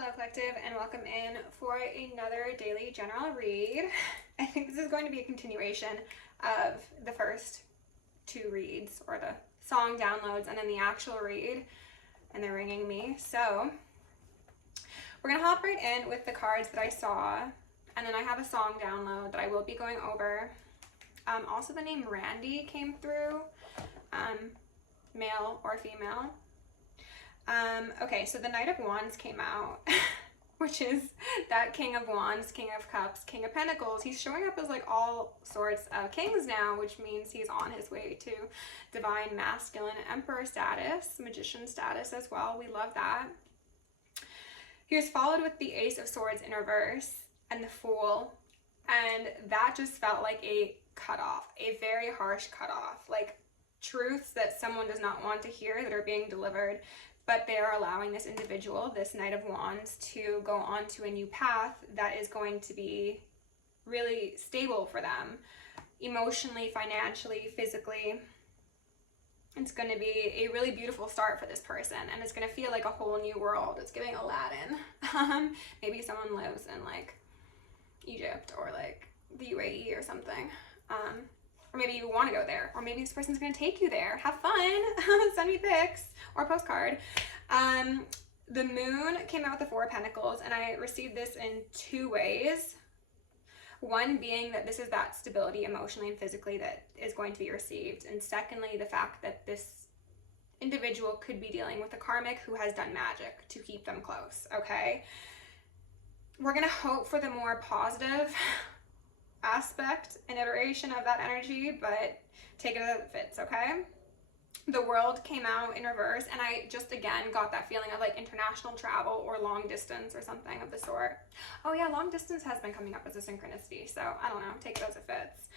Hello Collective, and welcome in for another daily general read. I think this is going to be a continuation of the first two reads, or the song downloads and then the actual read, and they're ringing me. So we're going to hop right in with the cards that I saw, and then I have a song download that I will be going over. Also the name Randy came through, male or female. Okay, so the Knight of Wands came out, which is that King of Wands, King of Cups, King of Pentacles. He's showing up as like all sorts of kings now, which means he's on his way to divine masculine emperor status, magician status as well. We love that. He was followed with the Ace of Swords in reverse and the Fool, and that just felt like a cutoff, a very harsh cutoff, like truths that someone does not want to hear that are being delivered, but they are allowing this individual, this Knight of Wands, to go on to a new path that is going to be really stable for them, emotionally, financially, physically. It's going to be a really beautiful start for this person, and it's going to feel like a whole new world. It's giving Aladdin. Maybe someone lives in like Egypt or like the UAE or something. Or maybe you want to go there, or maybe this person's going to take you there. Have fun. Send me pics or a postcard. The Moon came out with the Four of Pentacles, and I received this in two ways. One being that this is that stability emotionally and physically that is going to be received, and secondly, the fact that this individual could be dealing with a karmic who has done magic to keep them close. Okay, we're going to hope for the more positive aspect and iteration of that energy, but take it as it fits. Okay, the World came out in reverse, and I just again got that feeling of like international travel or long distance or something of the sort. Oh yeah, long distance has been coming up as a synchronicity, so I don't know, take it as it fits.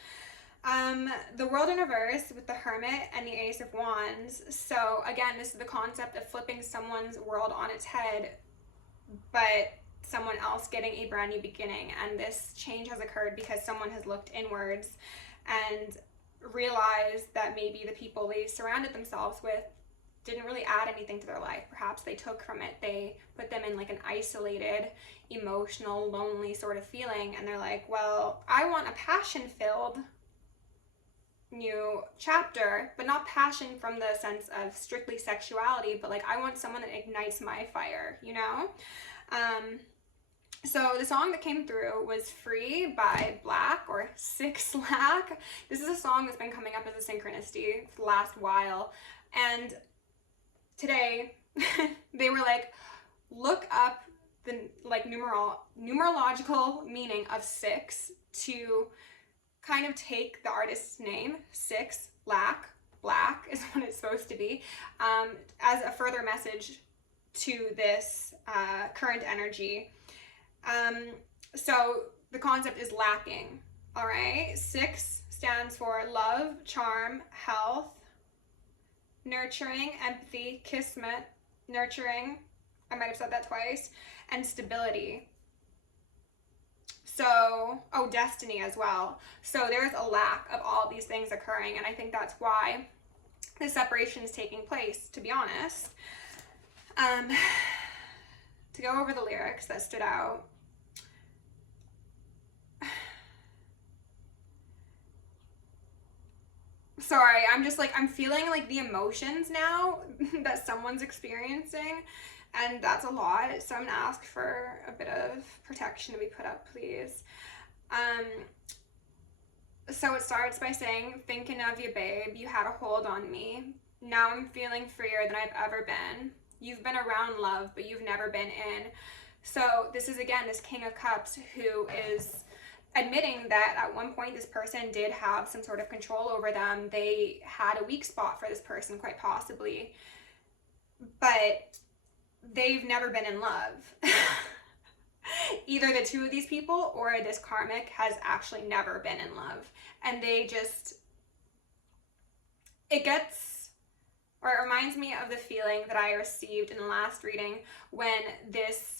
The World in reverse with the Hermit and the Ace of Wands. So again, this is the concept of flipping someone's world on its head, but someone else getting a brand new beginning. And this change has occurred because someone has looked inwards and realized that maybe the people they surrounded themselves with didn't really add anything to their life. Perhaps they took from it, they put them in like an isolated, emotional, lonely sort of feeling, and they're like, well, I want a passion-filled new chapter, but not passion from the sense of strictly sexuality, but like I want someone that ignites my fire, you know? So the song that came through was Free by Black, or Six Lack. This is a song that's been coming up as a synchronicity for the last while. And today they were like, look up the like numerological meaning of six to kind of take the artist's name, Six Lack, Black is what it's supposed to be, as a further message to this current energy. So the concept is lacking. All right, six stands for love, charm, health, nurturing, empathy, kismet, nurturing, I might have said that twice, and stability. So, oh, destiny as well. So there's a lack of all these things occurring, and I think that's why the separation is taking place, to be honest. To go over the lyrics that stood out. Sorry, I'm just like, I'm feeling like the emotions now that someone's experiencing, and that's a lot. So I'm gonna ask for a bit of protection to be put up, please. So it starts by saying, thinking of you, babe, you had a hold on me. Now I'm feeling freer than I've ever been. You've been around love, but you've never been in. So this is again this King of Cups who is admitting that at one point this person did have some sort of control over them. They had a weak spot for this person, quite possibly, but they've never been in love. Either the two of these people or this karmic has actually never been in love, and they just, it reminds me of the feeling that I received in the last reading when this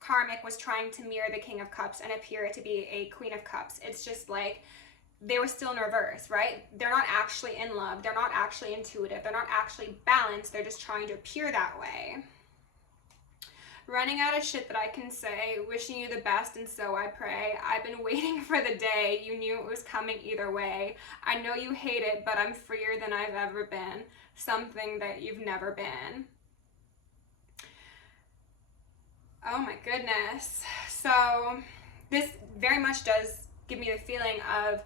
karmic was trying to mirror the King of Cups and appear to be a Queen of Cups. It's just like they were still in reverse, right? They're not actually in love. They're not actually intuitive. They're not actually balanced. They're just trying to appear that way. Running out of shit that I can say, wishing you the best and so I pray. I've been waiting for the day, you knew it was coming either way. I know you hate it, but I'm freer than I've ever been. Something that you've never been. Oh my goodness. So this very much does give me the feeling of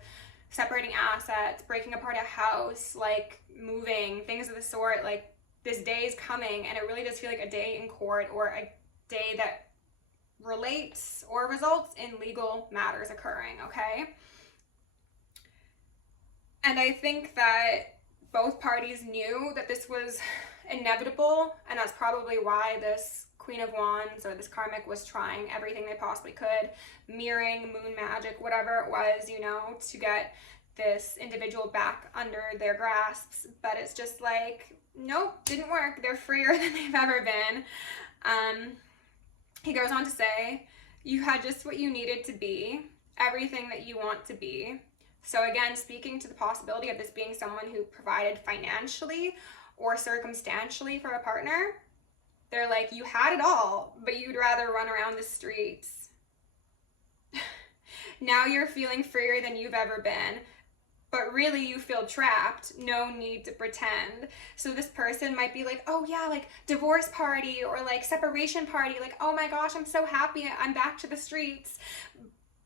separating assets, breaking apart a house, like moving, things of the sort. Like this day is coming, and it really does feel like a day in court, or a day that relates or results in legal matters occurring, okay? And I think that both parties knew that this was inevitable, and that's probably why this Queen of Wands or this karmic was trying everything they possibly could, mirroring, moon magic, whatever it was, you know, to get this individual back under their grasps. But it's just like, nope, didn't work. They're freer than they've ever been. He goes on to say, you had just what you needed to be, everything that you want to be. So again, speaking to the possibility of this being someone who provided financially or circumstantially for a partner. They're like, you had it all, but you'd rather run around the streets. Now you're feeling freer than you've ever been, but really you feel trapped. No need to pretend. So this person might be like, oh yeah, like divorce party or like separation party. Like, oh my gosh, I'm so happy I'm back to the streets.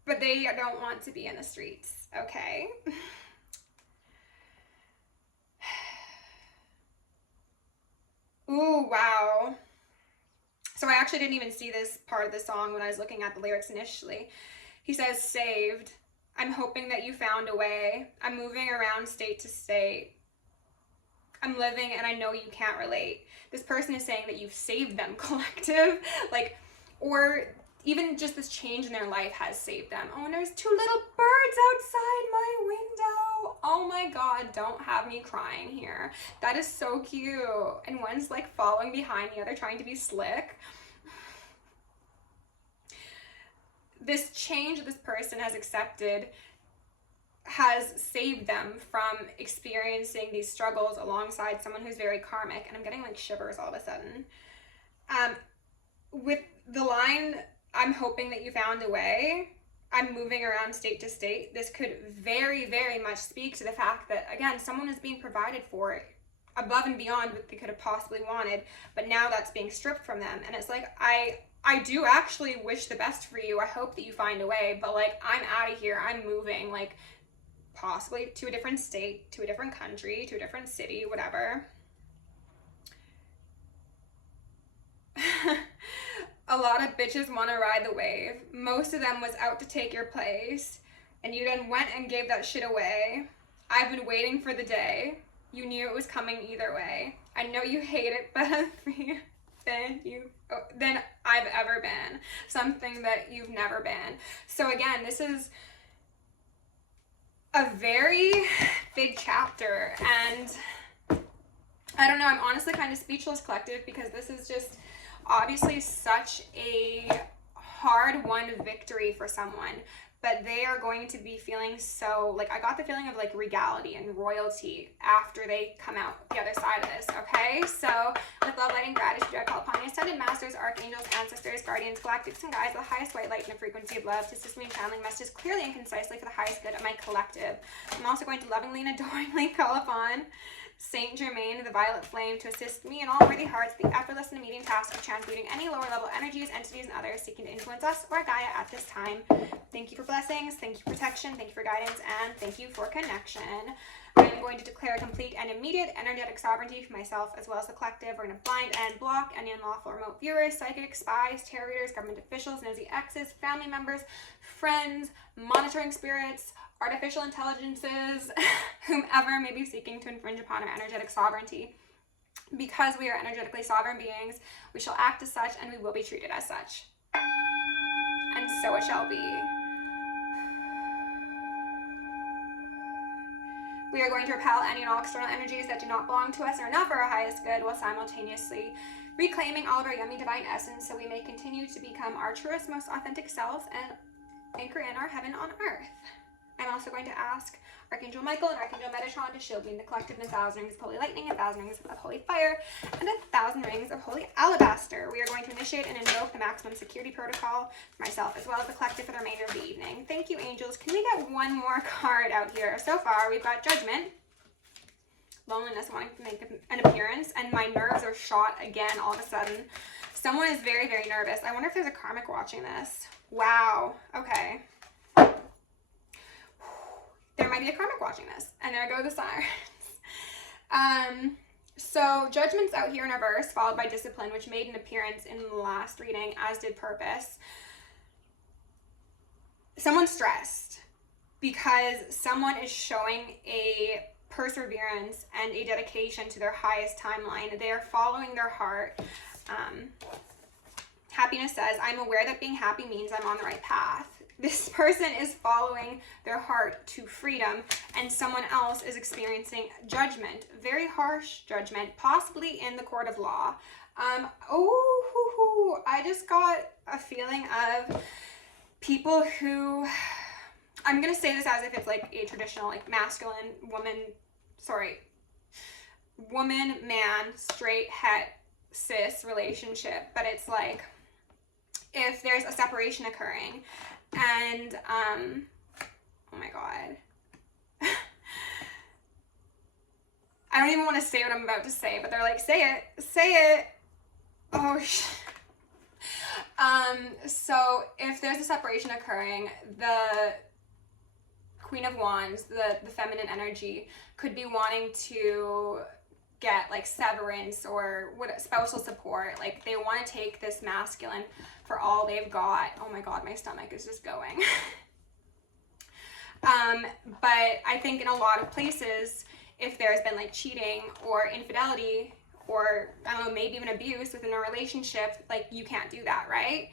But they don't want to be in the streets, okay? Ooh, wow. So I actually didn't even see this part of the song when I was looking at the lyrics initially. He says, saved. I'm hoping that you found a way. I'm moving around state to state. I'm living and I know you can't relate. This person is saying that you've saved them, collective. Like, or even just this change in their life has saved them. Oh, and there's 2 little birds outside my window. Oh my God, don't have me crying here. That is so cute. And one's like following behind the other, trying to be slick. This change this person has accepted has saved them from experiencing these struggles alongside someone who's very karmic. And I'm getting like shivers all of a sudden. With the line, I'm hoping that you found a way, I'm moving around state to state, this could very, very much speak to the fact that, again, someone is being provided for above and beyond what they could have possibly wanted, but now that's being stripped from them. And it's like, I do actually wish the best for you. I hope that you find a way, but like, I'm out of here. I'm moving, like, possibly to a different state, to a different country, to a different city, whatever. A lot of bitches want to ride the wave. Most of them was out to take your place, and you then went and gave that shit away. I've been waiting for the day. You knew it was coming either way. I know you hate it, but I'm freer than I've ever been. Something that you've never been. So again, this is a very big chapter, and I don't know, I'm honestly kind of speechless, collective, because this is just obviously such a hard-won victory for someone, but they are going to be feeling so, like, I got the feeling of like regality and royalty after they come out the other side of this, okay? So with love, light, and gratitude, I call upon your ascended masters, archangels, ancestors, guardians, galactics, and guides, the highest white light and the frequency of love, to assist me in channeling messages clearly and concisely for the highest good of my collective. I'm also going to lovingly and adoringly call upon Saint Germain, the violet flame, to assist me in all worthy hearts the effortless and immediate task of transmuting any lower level energies, entities, and others seeking to influence us or Gaia at this time. Thank you for blessings, thank you for protection, thank you for guidance, and thank you for connection. I am going to declare complete and immediate energetic sovereignty for myself as well as the collective. We're going to blind and block any unlawful remote viewers, psychics, spies, tarot readers, government officials, nosy exes, family members, friends, monitoring spirits, artificial intelligences, whomever may be seeking to infringe upon our energetic sovereignty. Because we are energetically sovereign beings, we shall act as such and we will be treated as such. And so it shall be. We are going to repel any and all external energies that do not belong to us or are not for our highest good, while simultaneously reclaiming all of our yummy divine essence so we may continue to become our truest, most authentic selves and anchor in our heaven on earth. I'm also going to ask Archangel Michael and Archangel Metatron to shield me in the collective in 1,000 rings of holy lightning, 1,000 rings of holy fire, and 1,000 rings of holy alabaster. We are going to initiate and invoke the maximum security protocol for myself as well as the collective for the remainder of the evening. Thank you, angels. Can we get one more card out here? So far, we've got Judgment, loneliness wanting to make an appearance, and my nerves are shot again all of a sudden. Someone is very, very nervous. I wonder if there's a karmic watching this. Wow. Okay. There might be a karmic watching this. And there go the sirens. So Judgment's out here in reverse, followed by Discipline, which made an appearance in the last reading, as did Purpose. Someone's stressed because someone is showing a perseverance and a dedication to their highest timeline. They are following their heart. Happiness says, I'm aware that being happy means I'm on the right path. This person is following their heart to freedom, and someone else is experiencing judgment, very harsh judgment, possibly in the court of law. I just got a feeling of people who, I'm going to say this as if it's like a traditional, like masculine woman, man, straight, het, cis relationship, but it's like, if there's a separation occurring, and, oh my God. I don't even want to say what I'm about to say, but they're like, say it. Oh, so if there's a separation occurring, the Queen of Wands, the feminine energy, could be wanting to get like severance or spousal support. Like they want to take this masculine for all they've got. Oh my God, my stomach is just going. But I think in a lot of places, if there's been like cheating or infidelity or I don't know, maybe even abuse within a relationship, like you can't do that, right?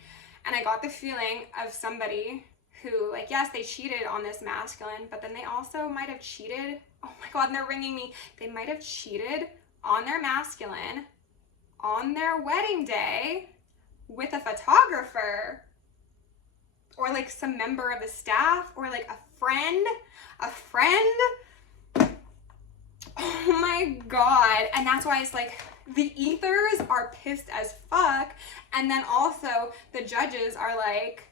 And I got the feeling of somebody who, like, yes, they cheated on this masculine, but then they also might have cheated. Oh my God, and they're ringing me. They might have cheated on their masculine on their wedding day with a photographer or like some member of the staff or like a friend. Oh my God. And that's why it's like the ethers are pissed as fuck. And then also the judges are like,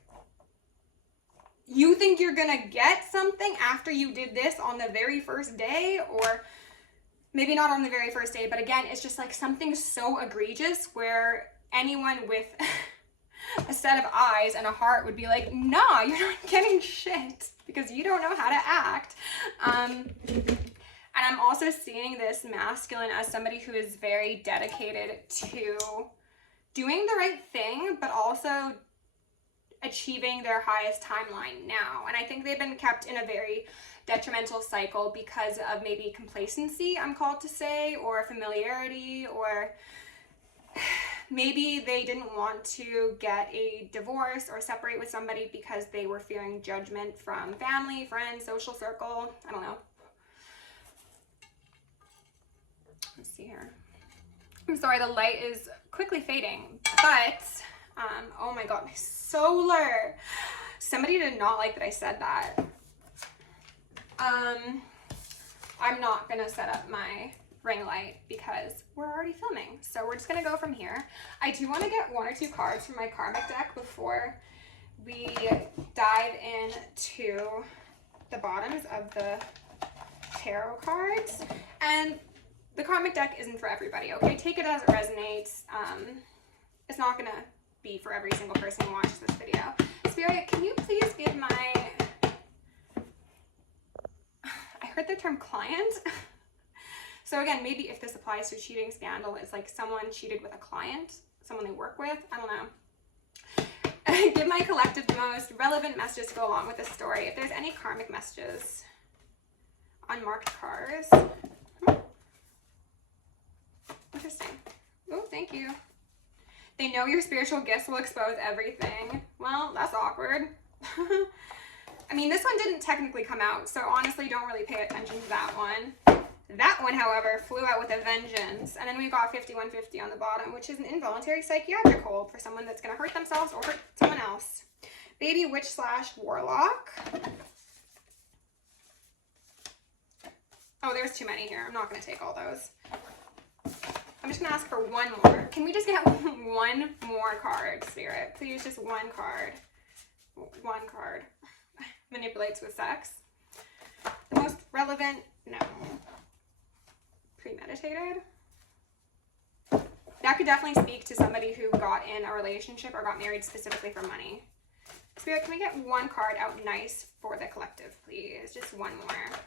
you think you're gonna get something after you did this on the very first day? Or maybe not on the very first day, but again, it's just like something so egregious where anyone with a set of eyes and a heart would be like, nah, you're not getting shit because you don't know how to act. And I'm also seeing this masculine as somebody who is very dedicated to doing the right thing, but also achieving their highest timeline now. And I think they've been kept in a very detrimental cycle because of maybe complacency, I'm called to say, or familiarity, or maybe they didn't want to get a divorce or separate with somebody because they were fearing judgment from family, friends, social circle. I don't know. Let's see here. I'm sorry, the light is quickly fading, but oh my God, my solar. Somebody did not like that I said that. I'm not gonna set up my ring light because we're already filming. So we're just gonna go from here. I do want to get one or two cards from my karmic deck before we dive into the bottoms of the tarot cards. And the karmic deck isn't for everybody, okay? Take it as it resonates. It's not gonna be for every single person who watches this video. Spirit, can you please give my, I heard the term client. So again, maybe if this applies to cheating scandal, it's like someone cheated with a client, someone they work with, I don't know. Give my collective the most relevant messages to go along with this story. If there's any karmic messages on marked cards. Interesting. Oh, thank you. They know your spiritual gifts will expose everything. Well, that's awkward. I mean, this one didn't technically come out, so honestly, don't really pay attention to that one. That one, however, flew out with a vengeance. And then we got 5150 on the bottom, which is an involuntary psychiatric hold for someone that's going to hurt themselves or hurt someone else. Baby witch / warlock. Oh, there's too many here. I'm not going to take all those. I'm just going to ask for one more. Can we just get one more card, Spirit? Please, just one card. One card. Manipulates with sex. The most relevant? No. Premeditated? That could definitely speak to somebody who got in a relationship or got married specifically for money. Spirit, can we get one card out nice for the collective, please? Just one more.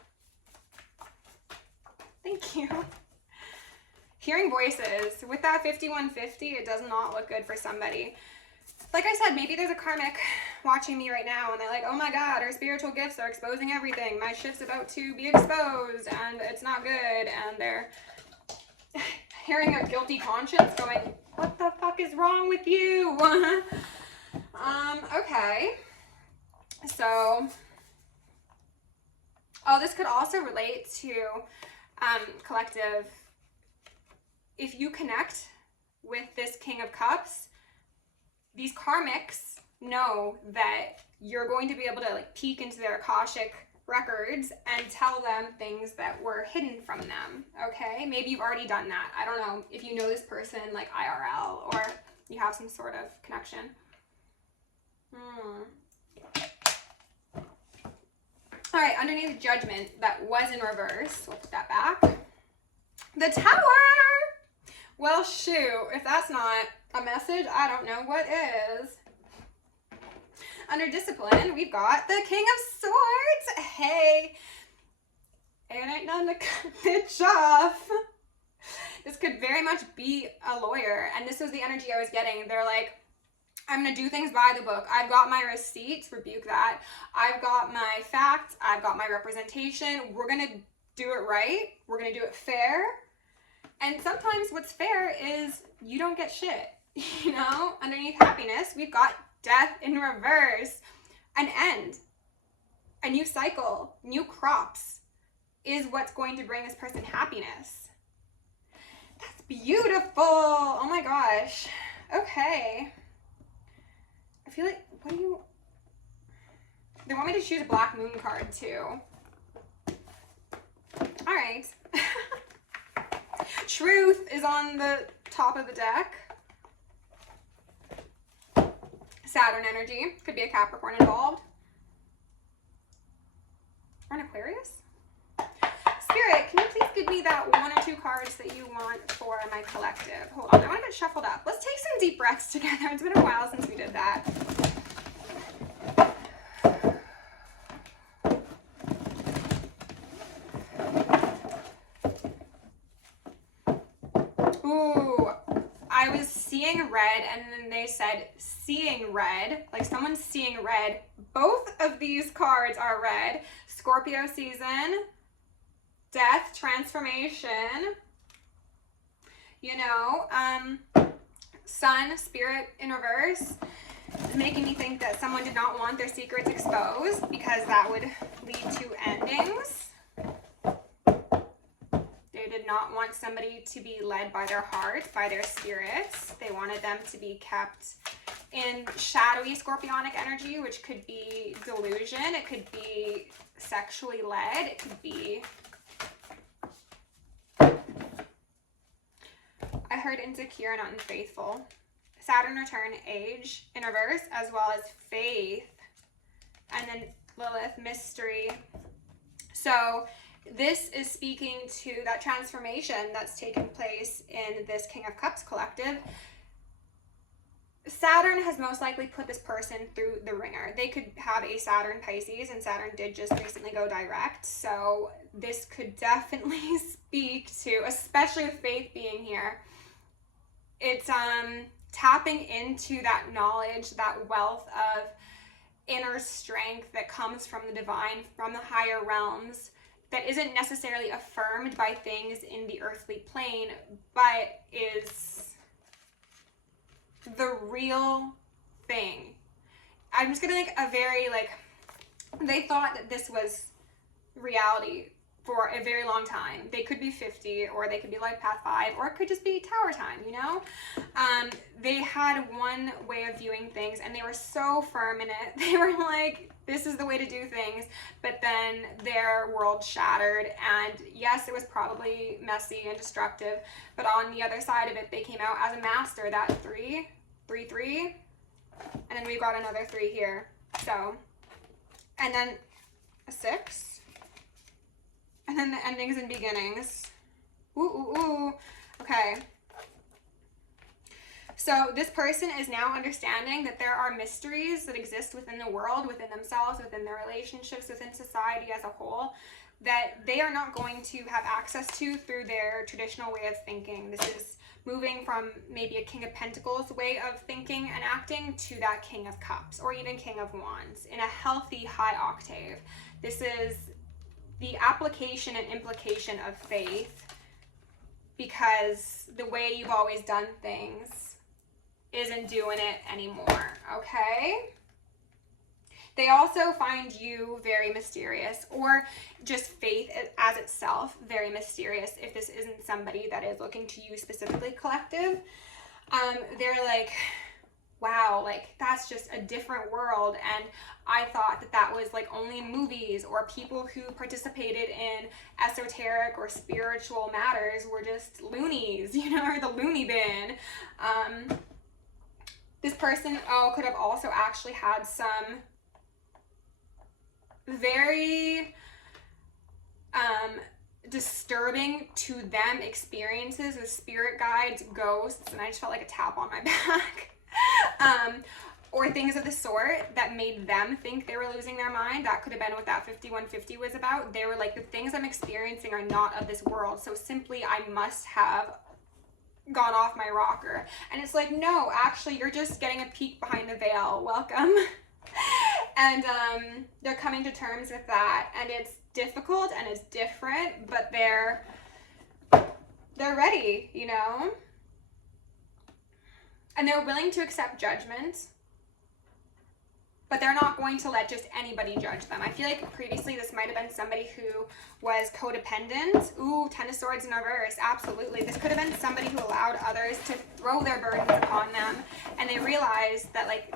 Thank you. Hearing voices. With that 5150, it does not look good for somebody. Like I said, maybe there's a karmic watching me right now and they're like, oh my God, our spiritual gifts are exposing everything. My shit's about to be exposed and it's not good. And they're hearing a guilty conscience going, what the fuck is wrong with you? Okay. So, oh, this could also relate to collective. If you connect with this King of Cups, these karmics know that you're going to be able to like peek into their Akashic records and tell them things that were hidden from them, okay? Maybe you've already done that. I don't know if you know this person like IRL or you have some sort of connection. All right, underneath Judgment, that was in reverse. We'll put that back. The Tower! Well, shoot, if that's not a message, I don't know what is. Under Discipline, we've got the King of Swords. Hey, it ain't none to cut bitch off. This could very much be a lawyer, and this was the energy I was getting. They're like, I'm going to do things by the book. I've got my receipts, rebuke that. I've got my facts. I've got my representation. We're going to do it right. We're going to do it fair. And sometimes what's fair is you don't get shit, you know? Underneath Happiness, we've got Death in reverse. An end, a new cycle, new crops is what's going to bring this person happiness. That's beautiful. Oh my gosh. Okay. I feel like, what do you... They want me to choose a Black Moon card too. All right. Truth is on the top of the deck. Saturn energy. Could be a Capricorn involved. Or an Aquarius. Spirit, can you please give me that one or two cards that you want for my collective? Hold on, I want to get shuffled up. Let's take some deep breaths together. It's been a while since we did that. Ooh, I was seeing red and then they said seeing red, like someone's seeing red. Both of these cards are red. Scorpio season, death, transformation, you know, Sun, Spirit in reverse, is making me think that someone did not want their secrets exposed because that would lead to endings. They did not want somebody to be led by their heart, by their spirits. They wanted them to be kept in shadowy scorpionic energy, which could be delusion. It could be sexually led. It could be... I heard insecure and unfaithful. Saturn return, age in reverse, as well as faith. And then Lilith, mystery. So this is speaking to that transformation that's taken place in this King of Cups collective. Saturn has most likely put this person through the ringer. They could have a Saturn Pisces, and Saturn did just recently go direct. So this could definitely speak to, especially with faith being here, it's tapping into that knowledge, that wealth of inner strength that comes from the divine, from the higher realms, that isn't necessarily affirmed by things in the earthly plane, but is the real thing. I'm just gonna think a very, like, they thought that this was reality for a very long time. They could be 50, or they could be life path 5, or it could just be tower time, you know? They had one way of viewing things, and they were so firm in it. They were like, this is the way to do things, but then their world shattered, and yes, it was probably messy and destructive, but on the other side of it, they came out as a master. That 3, 3, 3, and then we've got another 3 here. So, and then a 6, and then the endings and beginnings. Ooh, ooh, ooh. Okay. So this person is now understanding that there are mysteries that exist within the world, within themselves, within their relationships, within society as a whole, that they are not going to have access to through their traditional way of thinking. This is moving from maybe a King of Pentacles way of thinking and acting to that King of Cups, or even King of Wands, in a healthy high octave. This is the application and implication of faith, because the way you've always done things isn't doing it anymore, okay? They also find you very mysterious, or just faith as itself very mysterious, if this isn't somebody that is looking to you specifically, collective. They're like, wow, like that's just a different world, and I thought that that was like only in movies, or people who participated in esoteric or spiritual matters were just loonies, you know, or the loony bin. This person, could have also actually had some very disturbing to them experiences with spirit guides, ghosts, and I just felt like a tap on my back. Or things of the sort that made them think they were losing their mind. That could have been what that 5150 was about. They were like, the things I'm experiencing are not of this world, so simply I must have gone off my rocker. And it's like, no, actually you're just getting a peek behind the veil. Welcome. And they're coming to terms with that, and it's difficult and it's different, but they're ready, you know, and they're willing to accept judgment, but they're not going to let just anybody judge them. I feel like previously this might have been somebody who was codependent. Ooh, 10 of Swords in reverse. Absolutely. This could have been somebody who allowed others to throw their burdens upon them, and they realized that, like,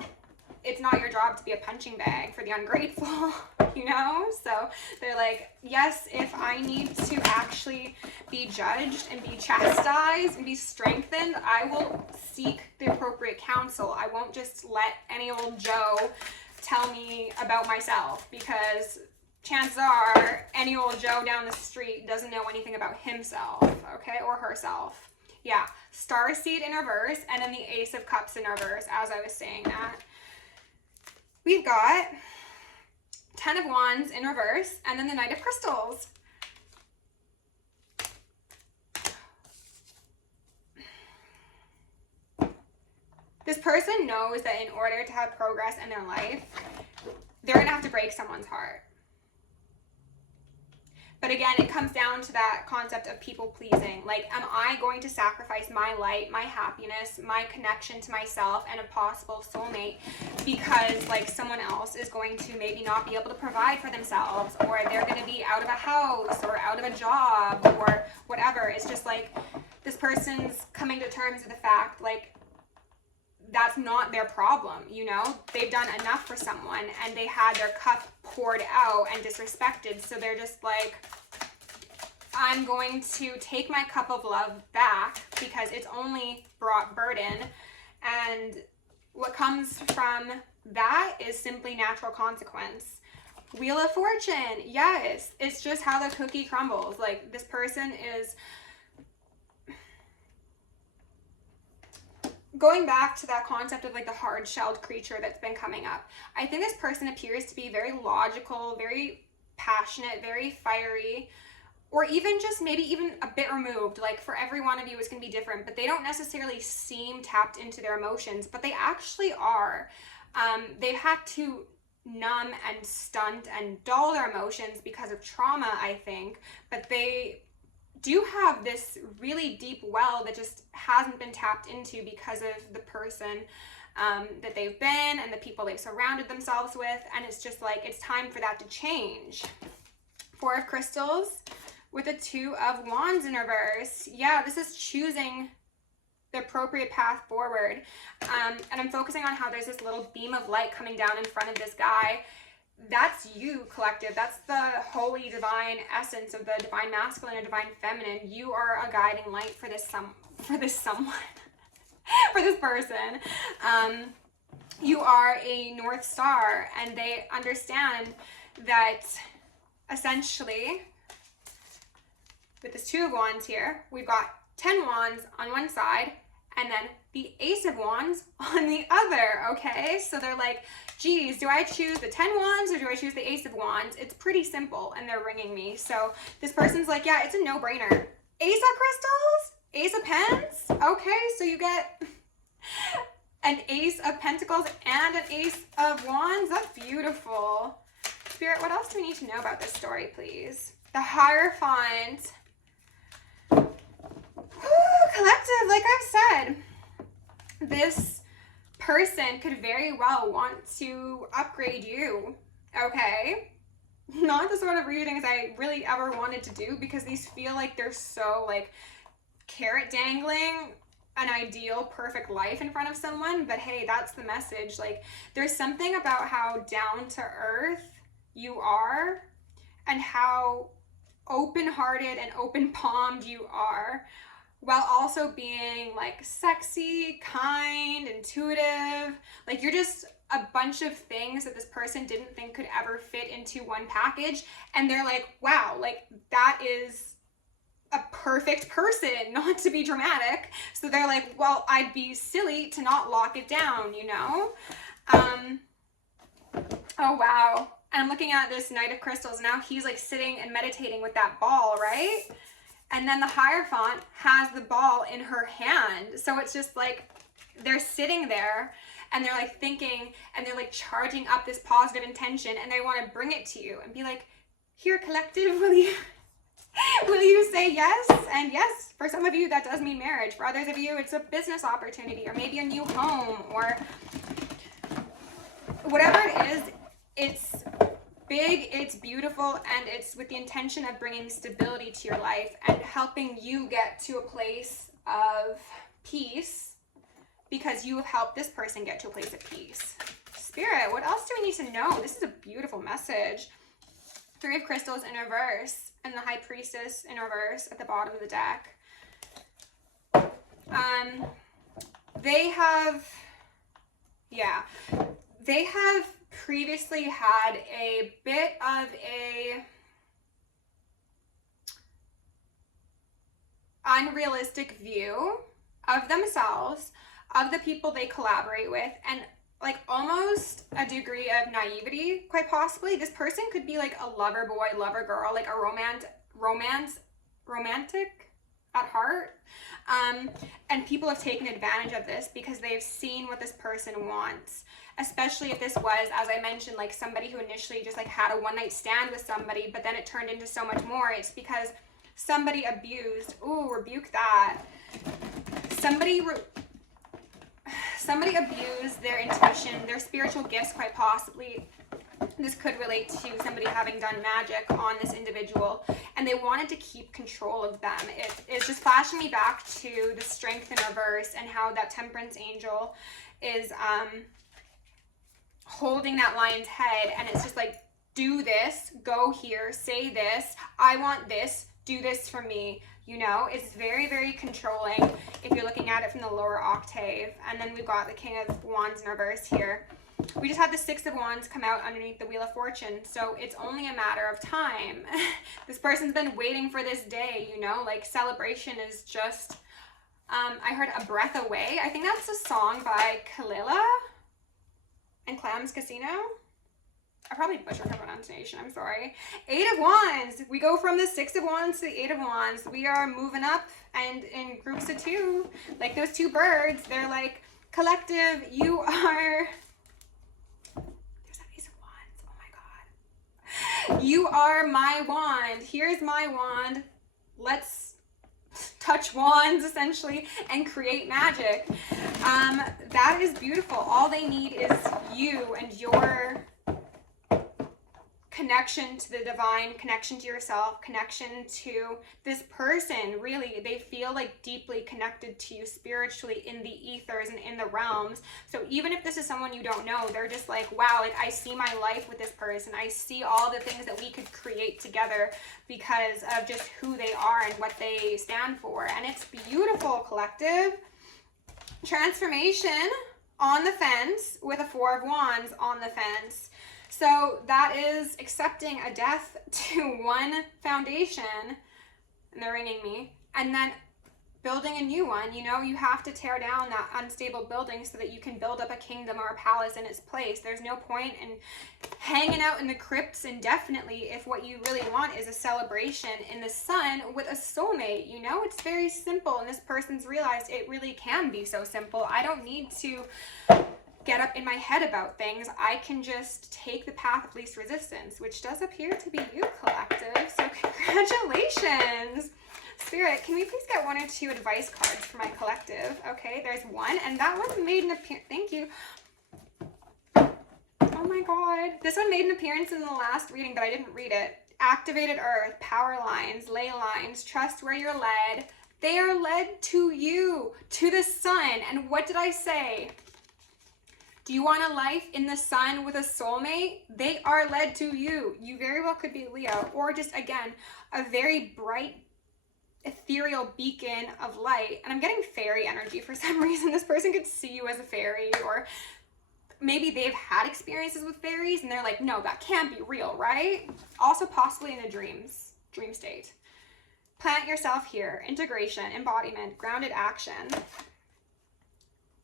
it's not your job to be a punching bag for the ungrateful, you know? So they're like, yes, if I need to actually be judged and be chastised and be strengthened, I will seek the appropriate counsel. I won't just let any old Joe tell me about myself, because chances are any old Joe down the street doesn't know anything about himself, okay, or herself. Yeah, Starseed in reverse, and then the Ace of Cups in reverse, as I was saying that. We've got 10 of Wands in reverse, and then the Knight of Crystals. This person knows that in order to have progress in their life, they're going to have to break someone's heart. But again, it comes down to that concept of people pleasing. Like, am I going to sacrifice my light, my happiness, my connection to myself and a possible soulmate because, like, someone else is going to maybe not be able to provide for themselves, or they're going to be out of a house or out of a job or whatever? It's just like this person's coming to terms with the fact, like, that's not their problem, you know? They've done enough for someone, and they had their cup poured out and disrespected, so they're just like, I'm going to take my cup of love back because it's only brought burden, and what comes from that is simply natural consequence. Wheel of Fortune, yes, it's just how the cookie crumbles. Like, this person is going back to that concept of, like, the hard-shelled creature that's been coming up. I think this person appears to be very logical, very passionate, very fiery, or even just maybe even a bit removed. Like, for every one of you, it's going to be different, but they don't necessarily seem tapped into their emotions, but they actually are. They've had to numb and stunt and dull their emotions because of trauma, I think, but they do have this really deep well that just hasn't been tapped into because of the person that they've been and the people they've surrounded themselves with, and it's just like, it's time for that to change. Four of Crystals with a Two of Wands in reverse. Yeah, this is choosing the appropriate path forward. And I'm focusing on how there's this little beam of light coming down in front of this guy. That's you, collective. That's the holy divine essence of the divine masculine and divine feminine. You are a guiding light for this someone, for this person. You are a North Star, and they understand that essentially with this Two of Wands here, we've got 10 Wands on one side and then the Ace of Wands on the other, okay? So they're like, geez, do I choose the 10 Wands or do I choose the Ace of Wands? It's pretty simple, and they're ringing me. So this person's like, yeah, it's a no-brainer. Ace of Crystals? Ace of Pens? Okay, so you get an Ace of Pentacles and an Ace of Wands. That's beautiful. Spirit, what else do we need to know about this story, please? The Hierophant. Collective, like I've said, this person could very well want to upgrade you, okay? Not the sort of readings I really ever wanted to do, because these feel like they're so like carrot dangling an ideal perfect life in front of someone. But hey, that's the message. Like, there's something about how down to earth you are and how open-hearted and open-palmed you are, while also being like sexy, kind, intuitive. Like, you're just a bunch of things that this person didn't think could ever fit into one package, and they're like, wow, like that is a perfect person, not to be dramatic. So they're like, well, I'd be silly to not lock it down, you know? Oh wow. And I'm looking at this Knight of Crystals. Now he's like sitting and meditating with that ball, right? And then the Hierophant has the ball in her hand. So it's just like they're sitting there and they're like thinking, and they're like charging up this positive intention, and they want to bring it to you and be like, here, collective, will you say yes? And yes, for some of you that does mean marriage. For others of you, it's a business opportunity, or maybe a new home, or whatever it is. It's big, it's beautiful, and it's with the intention of bringing stability to your life and helping you get to a place of peace, because you have helped this person get to a place of peace. Spirit, what else do we need to know? This is a beautiful message. Three of Crystals in reverse and the High Priestess in reverse at the bottom of the deck. They have previously had a bit of a unrealistic view of themselves, of the people they collaborate with, and like almost a degree of naivety, quite possibly. This person could be like a lover boy, lover girl, like a romantic at heart. And people have taken advantage of this because they've seen what this person wants. Especially if this was, as I mentioned, like somebody who initially just like had a one-night stand with somebody, but then it turned into so much more. It's because somebody abused. Ooh, rebuke that. Somebody abused their intuition, their spiritual gifts, quite possibly. This could relate to somebody having done magic on this individual, and they wanted to keep control of them. It's just flashing me back to the Strength in reverse and how that Temperance angel is holding that lion's head, and it's just like, do this, go here, say this, I want this, do this for me. You know, it's very, very controlling if you're looking at it from the lower octave. And then we've got the King of Wands in reverse here. We just had the Six of Wands come out underneath the Wheel of Fortune, so it's only a matter of time. This person's been waiting for this day, you know, like celebration is just, I heard A Breath Away. I think that's a song by Kalila and Clams Casino. I probably butchered her pronunciation, I'm sorry. Eight of Wands. We go from the Six of Wands to the Eight of Wands. We are moving up and in groups of two. Like those two birds, they're like, collective, you are... There's that Ace of Wands, oh my God. You are my wand. Here's my wand. Let's touch wands, essentially, and create magic. That is beautiful. All they need is you and your connection to the divine, connection to yourself, connection to this person. Really, they feel like deeply connected to you spiritually in the ethers and in the realms. So even if this is someone you don't know, they're just like, wow, like I see my life with this person. I see all the things that we could create together because of just who they are and what they stand for. And it's beautiful, collective. Transformation on the fence with a Four of Wands on the fence. So that is accepting a death to one foundation, and they're ringing me, and then building a new one. You know, you have to tear down that unstable building so that you can build up a kingdom or a palace in its place. There's no point in hanging out in the crypts indefinitely if what you really want is a celebration in the sun with a soulmate. You know, it's very simple, and this person's realized it really can be so simple. I don't need to get up in my head about things. I can just take the path of least resistance, which does appear to be you, collective. So congratulations. Spirit, can we please get 1 or 2 advice cards for my collective? Okay, there's one, and that one made an appearance. Thank you. Oh my god. This one made an appearance in the last reading, but I didn't read it. Activated earth, power lines, ley lines, trust where you're led. They are led to you, to the sun. And what did I say? Do you want a life in the sun with a soulmate? They are led to you. You very well could be Leo, or just, again, a very bright, ethereal beacon of light. And I'm getting fairy energy for some reason. This person could see you as a fairy, or maybe they've had experiences with fairies and they're like, no, that can't be real, right? Also possibly in a dream state. Plant yourself here. Integration, embodiment, grounded action.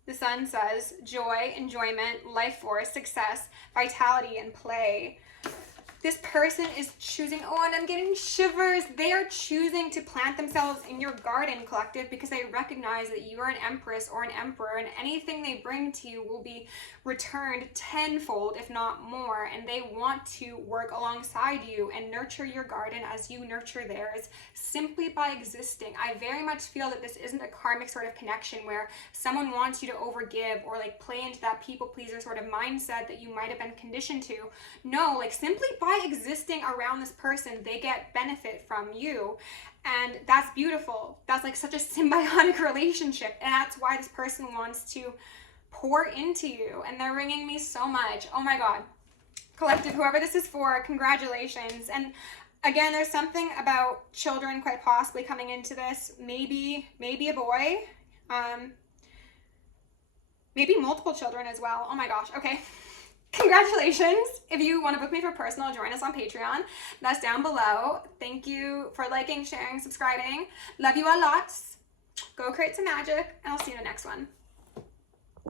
The sun says joy, enjoyment, life force, success, vitality, and play. This person is choosing, oh, and I'm getting shivers. They are choosing to plant themselves in your garden, collective, because they recognize that you are an empress or an emperor, and anything they bring to you will be returned tenfold, if not more. And they want to work alongside you and nurture your garden as you nurture theirs, simply by existing. I very much feel that this isn't a karmic sort of connection where someone wants you to overgive or like play into that people pleaser sort of mindset that you might have been conditioned to. No, like simply by existing around this person, they get benefit from you. And that's beautiful. That's like such a symbiotic relationship. And that's why this person wants to pour into you. And they're ringing me so much. Oh my God. Collective, whoever this is for, congratulations. And again, there's something about children quite possibly coming into this. Maybe a boy. Maybe multiple children as well. Oh my gosh. Okay. Congratulations. If you want to book me for personal, join us on Patreon. That's down below. Thank you for liking, sharing, subscribing. Love you a lot. Go create some magic, and I'll see you in the next one.